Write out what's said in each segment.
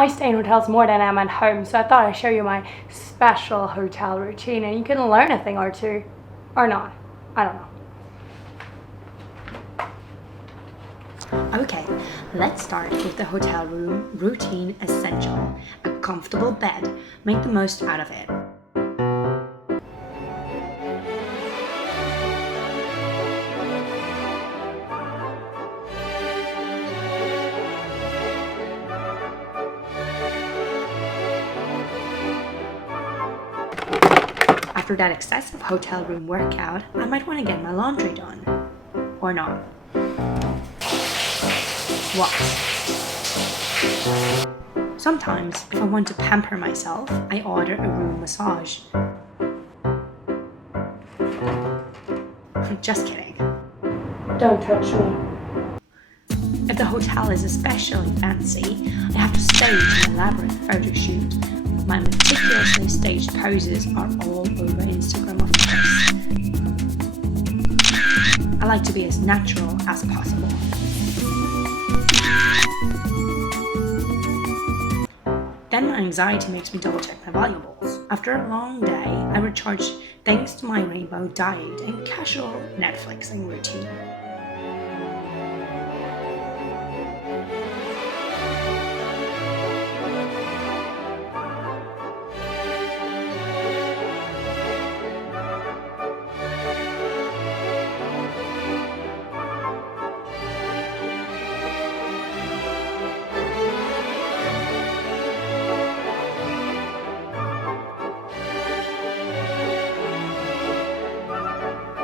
I stay in hotels more than I'm at home, so I thought I'd show you my special hotel routine and you can learn a thing or two. Or not. I don't know. Okay, let's start with the hotel room routine essential. A comfortable bed. Make the most out of it. After that excessive hotel room workout, I might want to get my laundry done. Or not. What? Sometimes, if I want to pamper myself, I order a room massage. Just kidding. Don't touch me. If the hotel is especially fancy, I have to stage an elaborate photo shoot. My meticulously staged poses are all over Instagram, of course. I like to be as natural as possible. Then my anxiety makes me double check my valuables. After a long day, I recharge thanks to my rainbow diet and casual Netflixing routine.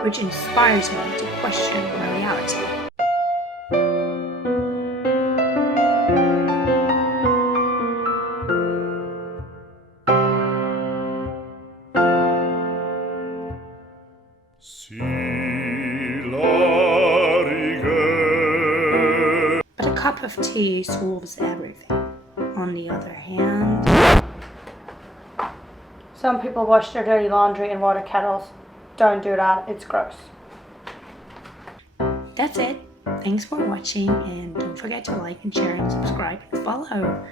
Which inspires me to question my reality. But a cup of tea solves everything. On the other hand, Some people wash their dirty laundry in water kettles. Don't do that, it's gross. that's it. Thanks for watching and don't forget to like and share and subscribe and follow.